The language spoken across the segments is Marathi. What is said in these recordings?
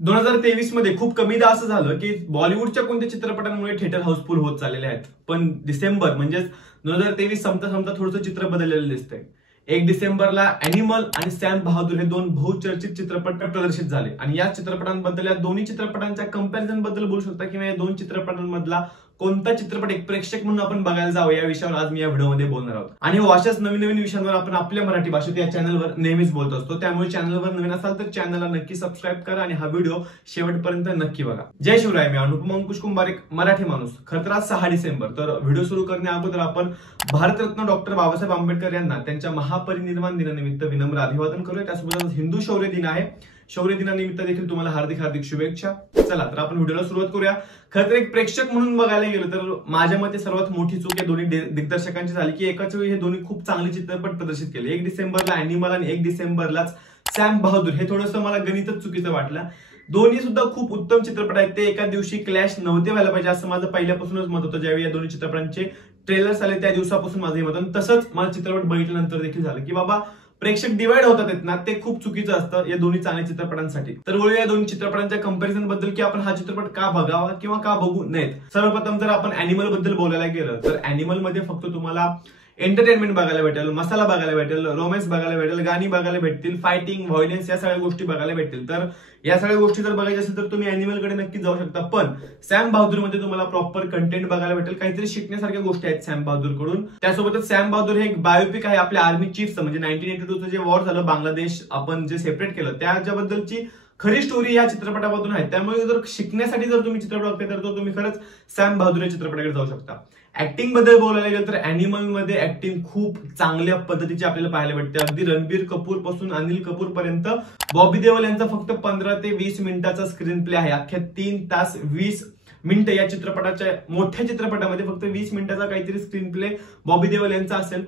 2023 मध्ये खूप कमीदा असं झालं की बॉलिवूडच्या कोणत्या चित्रपटांमुळे थिएटर हाऊसफुल होत चाललेले आहेत. पण डिसेंबर म्हणजेच 2023 संपता संपता थोडंसं चित्र बदललेलं दिसतंय. 1 डिसेंबरला अॅनिमल आणि सॅम बहादूर हे दोन बहुचर्चित चित्रपट प्रदर्शित झाले आणि या चित्रपटांबद्दल, या दोन्ही चित्रपटांच्या कंपॅरिझन बद्दल बोलू शकता किंवा या दोन चित्रपटांमधला कोणता चित्रपट एक प्रेक्षक म्हणून आपण बघायला जावं या विषयावर आज मी या व्हिडिओमध्ये बोलणार आहोत. आणि अशाच नवीन नवीन विषयांवर आपण आपल्या मराठी भाषेत या चॅनलवर नेहमीच बोलत असतो. त्यामुळे चॅनलवर नवीन असाल तर चॅनलला नक्की सबस्क्राईब करा आणि हा व्हिडिओ शेवटपर्यंत नक्की बघा. जय शिवराय. मी अनुपम अंकुश कुंभार, एक मराठी माणूस. खरं तर आज 6 डिसेंबर. तर व्हिडिओ सुरू करण्या अगोदर आपण भारतरत्न डॉक्टर बाबासाहेब आंबेडकर यांना त्यांच्या महापरिनिर्वाण दिनानिमित्त विनम्र अभिवादन करूया. त्यासोबतच हिंदू शौर्य दिन आहे. शौर्य दिनानिमित्त देखील तुम्हाला हार्दिक हार्दिक शुभेच्छा. चला तर आपण व्हिडिओला सुरुवात करूया. खरं तर एक प्रेक्षक म्हणून बघायला गेलं तर माझ्या मते सर्वात मोठी चूक या दोन्ही दिग्दर्शकांची झाली की एकाच वेळी हे दोन्ही खूप चांगले चित्रपट प्रदर्शित केले. 1 डिसेंबरला अॅनिमल आणि 1 डिसेंबरलाच सॅम बहादूर. हे थोडंसं मला गणितच चुकीचं वाटलं. दोन्ही सुद्धा खूप उत्तम चित्रपट आहेत. ते एका दिवशी क्लॅश नव्हते व्हायला पाहिजे असं माझं पहिल्यापासूनच मत होतं. ज्यावेळी या दोन्ही चित्रपटांचे ट्रेलर्स आले त्या दिवसापासून माझं मत होतं. तसंच मला चित्रपट बघितल्यानंतर देखील झालं की बाबा प्रेक्षक डिवाइड होतात ना, ते खूप चुकीचं असतं या दोन्ही चांगल्या चित्रपटांसाठी. तर वळूया या दोन्ही चित्रपटांच्या कंपॅरिझन बद्दल की आपण हा चित्रपट का बघावा किंवा का बघू नयेत. सर्वप्रथम जर आपण अॅनिमल बद्दल बोलायला गेलं तर अॅनिमल मध्ये फक्त तुम्हाला एंटरटेनमेंट बघायला भेटेल, मसाला बघायला भेटेल, रोमॅन्स बघायला भेटेल, गाणी बघायला भेटतील, फायटिंग, व्हायलन्स या सगळ्या गोष्टी बघायला भेटतील. तर या सगळ्या गोष्टी जर बघायच्या असेल तर तुम्ही अॅनिमलकडे नक्की जाऊ शकता. पण सॅम बहादूर मध्ये तुम्हाला प्रॉपर कंटेंट बघायला भेटेल, काहीतरी शिकण्यासारख्या गोष्टी आहेत सॅम बहादूर कडून. त्यासोबतच सॅम बहादूर हे एक बायोपिक आहे आपल्या आर्मी चीफचं. म्हणजे 1982चं जे वॉर झालं बांगलादेश आपण जे सेपरेट केलं त्याच्याबद्दलची खरी स्टोरी या चित्रपटामधून आहे. त्यामुळे जर शिकण्यासाठी जर तुम्ही चित्रपट बघताय तर तो तुम्ही खरंच सॅम बहादूर या चित्रपटाकडे जाऊ शकता. ऍक्टिंग बद्दल बोलायला गेलं तर अॅनिमल मध्ये ऍक्टिंग खूप चांगल्या पद्धतीची आपल्याला पाहायला भेटते. अगदी रणबीर कपूर पासून अनिल कपूर पर्यंत. बॉबी देओल यांचा फक्त 15 ते 20 मिनिटाचा स्क्रीन प्ले आहे. अख्ख्या 3 तास 20 मिनिटं या चित्रपटाच्या, मोठ्या चित्रपटामध्ये फक्त 20 मिनिटाचा काहीतरी स्क्रीन प्ले बॉबी देओल यांचा असेल.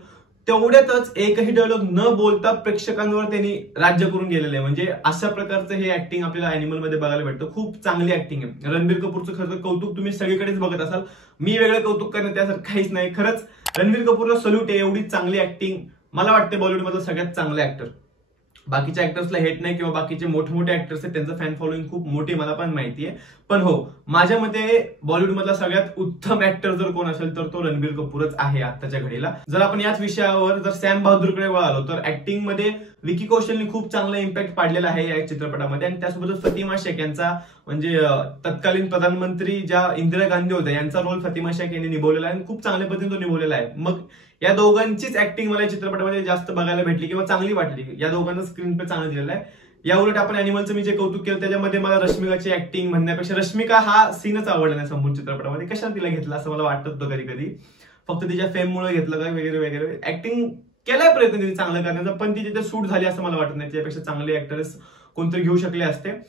तेवढ्यातच एकही डायलॉग न बोलता प्रेक्षकांवर त्यांनी राज्य करून गेलेलं आहे. म्हणजे अशा प्रकारचं हे ऍक्टिंग आपल्याला अॅनिमल मध्ये बघायला भेटतं. खूप चांगली ऍक्टिंग आहे. रणबीर कपूरचं खरं कौतुक तुम्ही सगळीकडेच बघत असाल. मी वेगळं कौतुक करणं त्यासारखं काहीच नाही. खरंच रणबीर कपूरला सल्यूट आहे. एवढी चांगली ऍक्टिंग मला वाटते बॉलिवूड मधला सगळ्यात चांगला ऍक्टर. बाकीच्या ऍक्टर्सला हेट नाही किंवा बाकीचे मोठे मोठे ऍक्टर्स आहेत त्यांचं फॅन फॉलोइंग खूप मोठी मला पण माहिती आहे. पण हो, माझ्या मते बॉलिवूड मधला सगळ्यात उत्तम ऍक्टर जर कोण असेल तर तो रणबीर कपूरच आहे आताच्या घडीला. जर आपण याच विषयावर जर सॅम बहादूरकडे वळालो तर ऍक्टिंग मध्ये विकी कौशलने खूप चांगला इम्पॅक्ट पाडलेला आहे या चित्रपटामध्ये. आणि त्यासोबतच फतिमा शेख यांचा, म्हणजे तत्कालीन प्रधानमंत्री ज्या इंदिरा गांधी होत्या यांचा रोल फतिमा शेख यांनी निभवलेला आहे आणि खूप चांगल्या पद्धतीने तो निभवलेला आहे. मग या दोघांचीच ऍक्टिंग मला चित्रपटामध्ये जास्त बघायला भेटली किंवा चांगली वाटली. या दोघांना स्क्रीन पे चांगला दिलेला आहे. या उलट आपण अॅनिमलचं मी जे कौतुक केलं त्याच्यामध्ये मला रश्मिकाची ऍक्टिंग म्हणण्यापेक्षा रश्मिका हा सीनच आवडला नाही संपूर्ण चित्रपटामध्ये. कशाला तिला घेतला असं मला वाटत होतं कधी कधी. फक्त तिच्या फेममुळे घेतलं काय वगैरे वगैरे. ऍक्टिंग केलाय प्रयत्न तिने चांगलं करण्याचा, पण ती तिथे सूट झाली असं मला वाटत नाही. त्यापेक्षा चांगले ऍक्टर्स कोणतरी घेऊ शकले असते.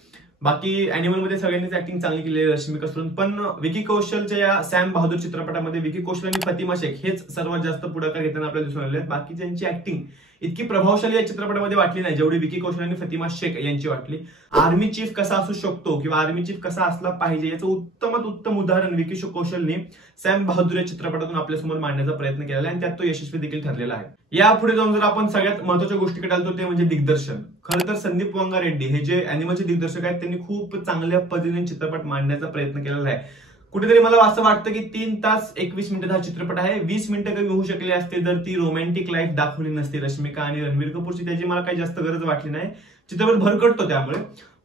बाकी अॅनिमल मध्ये सगळ्यांनीच ऍक्टिंग चांगली केली आहे रश्मिका सोडून. पण विकी कौशलच्या या सॅम बहादूर चित्रपटामध्ये विकी कौशल आणि फतिमा शेख हेच सर्वात जास्त पुढाकार घेताना आपल्याला दिसून आले आहेत. बाकीच्यांची ऍक्टिंग इतकी प्रभावशाली या चित्रपटामध्ये वाटली नाही जेवढी विकी कौशल आणि फतिमा शेख यांची वाटली. आर्मी चीफ कसा असू शकतो किंवा आर्मी चीफ कसा असला पाहिजे याचं उत्तमात उत्तम उदाहरण विकी कौशलने सॅम बहादूर या चित्रपटातून आपल्यासमोर मांडण्याचा प्रयत्न केलेला आहे आणि त्यात तो यशस्वी देखील ठरलेला आहे. यापुढे जाऊन जर आपण सगळ्यात महत्वाच्या गोष्टीकडे आलो ते म्हणजे दिग्दर्शन. खरं तर संदीप वांगा रेड्डी हे जे अॅनिमलचे दिग्दर्शक आहेत त्यांनी खूप चांगल्या पद्धतीने चित्रपट मांडण्याचा प्रयत्न केलेला आहे. कुठेतरी मला असं वाटतं की 3 तास 21 मिनिटाचा हा चित्रपट आहे. 20 मिनिटं कमी होऊ शकले असते जर ती रोमॅन्टिक लाईफ दाखवली नसती रश्मिका आणि रणबीर कपूरची. त्याची मला काही जास्त गरज वाटली नाही. चित्रपट भरकटतो त्यामुळे.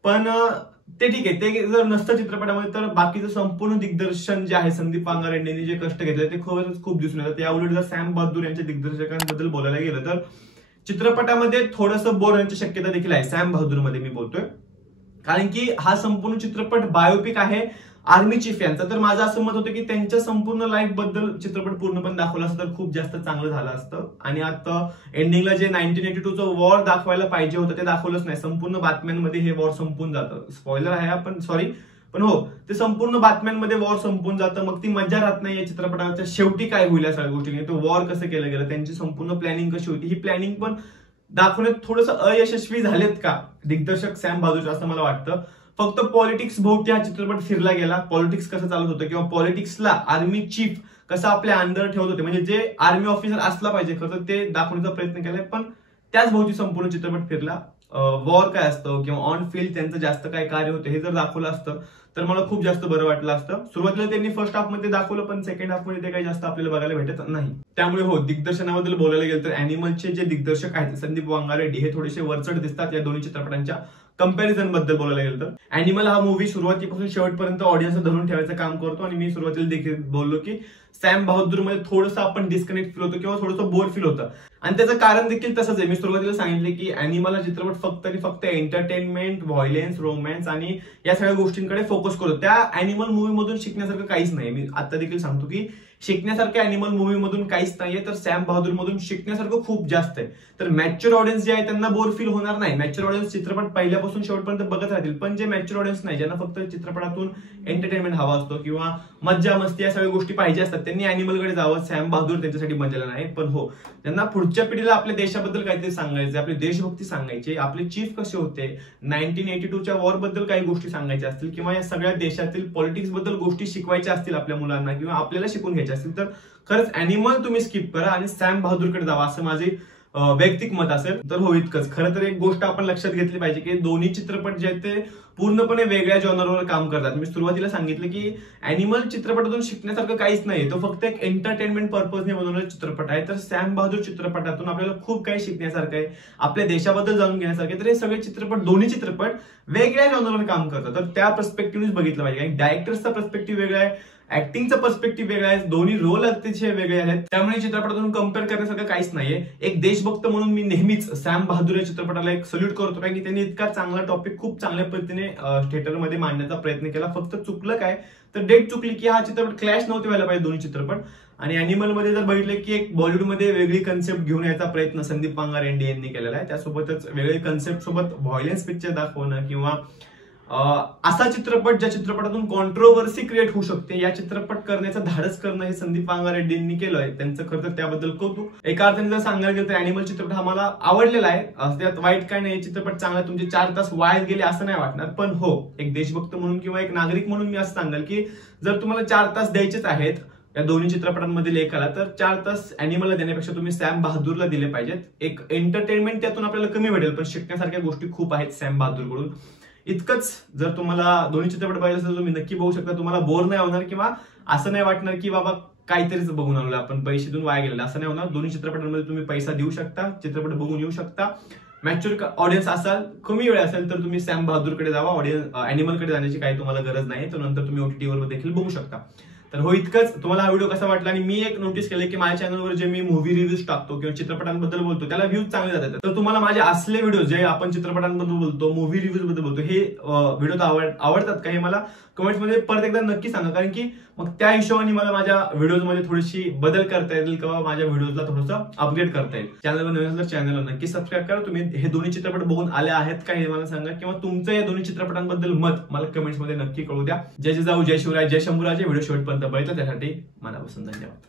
पण ते ठीक आहे, ते जर नसतं चित्रपटामध्ये तर बाकीचं संपूर्ण दिग्दर्शन जे आहे संदीप वांगा रेड्डीने जे कष्ट घेतले ते खरंच खूप दिसून येतात. या उलट जर सॅम बहादूर यांच्या दिग्दर्शकांबद्दल बोलायला गेलं तर चित्रपटामध्ये थोडंसं बोर होण्याची शक्यता देखील आहे. सॅम बहादूर मध्ये मी बोलतोय कारण की हा संपूर्ण चित्रपट बायोपिक आहे आर्मी चीफ यांचा. तर माझं असं मत होतं की त्यांच्या संपूर्ण लाईफ बद्दल चित्रपट पूर्णपणे दाखवला असतं तर खूप जास्त चांगलं झालं असतं. आणि आता एंडिंगला जे 1982चं वॉर दाखवायला पाहिजे होतं ते दाखवलंच नाही. संपूर्ण बातम्यांमध्ये हे वॉर संपून जातं. स्पॉइलर आहे आपण, सॉरी, पण हो, ते संपूर्ण बातम्यांमध्ये वॉर संपून जातं. मग ती मजा राहत नाही या चित्रपटाच्या शेवटी काय होईल या सगळ्या गोष्टी. तो वॉर कसं केलं गेलं, त्यांची संपूर्ण प्लॅनिंग कशी होती, ही प्लॅनिंग पण दाखवण्यात थोडंसं अयशस्वी झालेत का दिग्दर्शक सॅम बहादूर असं मला वाटतं. फक्त पॉलिटिक्स भोवती हा चित्रपट फिरला गेला. पॉलिटिक्स कसं चालत होतं किंवा पॉलिटिक्सला आर्मी चीफ कसं आपल्या अंडर ठेवत होते, म्हणजे जे आर्मी ऑफिसर असला पाहिजे खरं ते दाखवण्याचा प्रयत्न केलाय. पण त्याच भोवती संपूर्ण चित्रपट फिरला. वॉर काय असतं किंवा ऑन फील्ड त्यांचं जास्त काय कार्य होतं हे जर दाखवलं असतं तर मला खूप जास्त बरं वाटलं असतं. सुरुवातीला त्यांनी फर्स्ट हाफ मध्ये दाखवलं, पण सेकंड हाफ मध्ये ते काही जास्त आपल्याला बघायला भेटत नाही. त्यामुळे हो, दिग्दर्शनाबद्दल बोलायला गेलं तर अॅनिमलचे जे दिग्दर्शक आहेत संदीप वांगारेड्डी हे थोडेसे वरचढ दिसतात या दोन्ही चित्रपटांच्या कंपॅरिझन बद्दल बोलायला गेलं तर. अॅनिमल हा मूवी सुरुवातीपासून शेवटपर्यंत ऑडियन्स धरून ठेवायचं काम करतो आणि मी सुरुवातीला देखील बोललो की सॅम बहादूर मध्ये थोडंसं आपण डिस्कनेक्ट फील होतो किंवा थोडंसं बोर फील होतं, आणि त्याचं कारण देखील तसंच आहे. मी सुरुवातीला सांगितले की अॅनिमल हा चित्रपट फक्त आणि फक्त एंटरटेनमेंट, व्हायलेन्स, रोमॅन्स आणि या सगळ्या गोष्टींकडे फोकस करतो. त्या अॅनिमल मूवी मधून शिकण्यासारखं काहीच नाही. मी आता देखील सांगतो की शिकण्यासारख्या अॅनिमल मूवी मधून काहीच नाहीये, तर सॅम बहादूर मधून शिकण्यासारखं खूप जास्त आहे. तर मॅच्युअर ऑडियन्स जे आहे त्यांना बोर फील होणार नाही. मॅच्युअर ऑडियन्स चित्रपट पहिल्यापासून शेवटपर्यंत बघत राहतील, पण जे मॅच्युअर ऑडियन्स नाही, ज्यांना फक्त चित्रपटातून एंटरटेनमेंट हवा असतो किंवा मज्जा मस्ती या सगळ्या गोष्टी पाहिजे असतात, त्यांनी अॅनिमलकडे जावं. सॅम बहादूर त्यांच्यासाठी बनलेला नाही. पण हो, त्यांना पुढच्या पिढीला आपल्या देशाबद्दल काहीतरी सांगायचं, आपली देशभक्ती सांगायची, आपले चीफ कसे होते, 1982च्या वॉर बद्दल काही गोष्टी सांगायच्या असतील किंवा या सगळ्या देशातील पॉलिटिक्स बद्दल गोष्टी शिकवायच्या असतील आपल्या मुलांना किंवा आपल्याला शिकून घ्यायच्या असतील, तर खरंच अॅनिमल तुम्ही स्किप करा आणि सॅम बहादूरकडे जावा, असं माझे वैयक्तिक मत असेल. तर हो, इतकंच. खरं तर एक गोष्ट आपण लक्षात घेतली पाहिजे की दोन्ही चित्रपट जे आहेत ते पूर्णपणे वेगळ्या जॉनरवर काम करतात. मी सुरुवातीला सांगितलं की अॅनिमल चित्रपटातून शिकण्यासारखं काहीच नाही, तो फक्त एक एंटरटेनमेंट पर्पजने बनवलेला चित्रपट आहे. तर सॅम बहादूर चित्रपटातून आपल्याला खूप काही शिकण्यासारखं आहे, आपल्या देशाबद्दल जाणून घेण्यासारखं. तर हे सगळे चित्रपट, दोन्ही चित्रपट वेगळ्या जॉनरवर काम करतात. तर त्या पर्स्पेक्टिव्हनेच बघितलं पाहिजे. कारण डायरेक्टर्सचा पर्स्पेक्टिव्ह वेगळा आहे, ऍक्टिंगचा पर्स्पेक्टिव्ह वेगळा आहे, दोन्ही रोल अतिशय वेगळे आहेत. त्यामुळे चित्रपटातून कम्पेअर करण्यासारखं काहीच नाहीये. एक देशभक्त म्हणून मी नेहमीच सॅम बहादूर या चित्रपटाला एक सल्यूट करतो, कारण की त्यांनी इतका चांगला टॉपिक खूप चांगल्या पद्धतीने थिएटरमध्ये मांडण्याचा प्रयत्न केला. फक्त चुकलं काय तर डेट चुकली की हा चित्रपट क्लॅश नव्हते व्हायला पाहिजे दोन्ही चित्रपट. आणि अॅनिमल मध्ये जर बघितले की एक बॉलिवूडमध्ये वेगळी कन्सेप्ट घेऊन यायचा प्रयत्न संदीप वांगारेड्डी यांनी केलेला आहे. त्यासोबतच वेगळी कन्सेप्ट सोबत व्हायलेन्स पिक्चर दाखवणं किंवा असा चित्रपट ज्या चित्रपटातून कॉन्ट्रोवर्सी क्रिएट होऊ शकते, या चित्रपट करण्याचं धाडस करणं हे संदीप वांगारेड्डींनी केलंय. त्यांचं खरं तर त्याबद्दल कौतुक. एका अर्थाने जर सांगायला गेलं तर अॅनिमल चित्रपट हा मला आवडलेला आहे, त्यात वाईट काय नाही. चित्रपट चांगला, तुमचे 4 तास वाया गेले असं नाही वाटणार. पण हो, एक देशभक्त म्हणून किंवा एक नागरिक म्हणून मी असं सांगाल की जर तुम्हाला 4 तास द्यायचेच आहेत या दोन्ही चित्रपटांमधील एकाला, तर 4 तास अॅनिमलला देण्यापेक्षा तुम्ही सॅम बहादूरला दिले पाहिजेत. एक एंटरटेनमेंट त्यातून आपल्याला कमी भेटेल, पण शिकण्यासारख्या गोष्टी खूप आहेत सॅम बहादूरकडून. इतकंच. जर तुम्हाला दोन्ही चित्रपट पाहिजे असेल तर तुम्ही नक्की बघू शकता. तुम्हाला बोर नाही होणार किंवा असं नाही वाटणार की बाबा काहीतरीच बघून आलो आपण, पैसे देऊन वाया गेलेला, असं नाही होणार. दोन्ही चित्रपटांमध्ये तुम्ही पैसा देऊ शकता, चित्रपट बघून येऊ शकता. मॅच्युअर ऑडियन्स असाल, कमी वेळ असेल तर तुम्ही सॅम बहादूरकडे जावा. अॅनिमलकडे जाण्याची काही तुम्हाला गरज नाही, तर नंतर तुम्ही OTT वर देखील बघू शकता. तर हो, इतकंच. तुम्हाला हा व्हिडिओ कसा वाटला? आणि मी एक नोटीस केलं की माझ्या चॅनलवर जे मी मूव्ही रिव्ह्यूज टाकतो किंवा चित्रपटांबद्दल बोलतो त्याला व्ह्यूज चांगले जातात. तर तुम्हाला माझे असले व्हिडिओ जे आपण चित्रपटांबद्दल बोलतो, मूव्ही रिव्ह्यूज बद्दल बोलतो, हे व्हिडिओ आवडतात का हे मला कमेंट्स मध्ये परत एकदा नक्की सांगा, कारण की मग त्या हिशोबाने मला माझ्या व्हिडिओज मध्ये थोडीशी बदल करता येईल किंवा माझ्या व्हिडिओजला थोडंसं अपग्रेड करता येईल. चॅनलवर नवीन असेल तर चॅनलला नक्की सबस्क्राईब करा. तुम्ही हे दोन्ही चित्रपट बघून आले आहेत का हे मला सांगा, किंवा तुमचं या दोन्ही चित्रपटांबद्दल मत मला कमेंट्स मध्ये नक्की कळू द्या. जय जिजाऊ, जय शिवराय, जय शंभूराजे. व्हिडिओ शेवटपर्यंत बघितला त्यासाठी मनापासून धन्यवाद.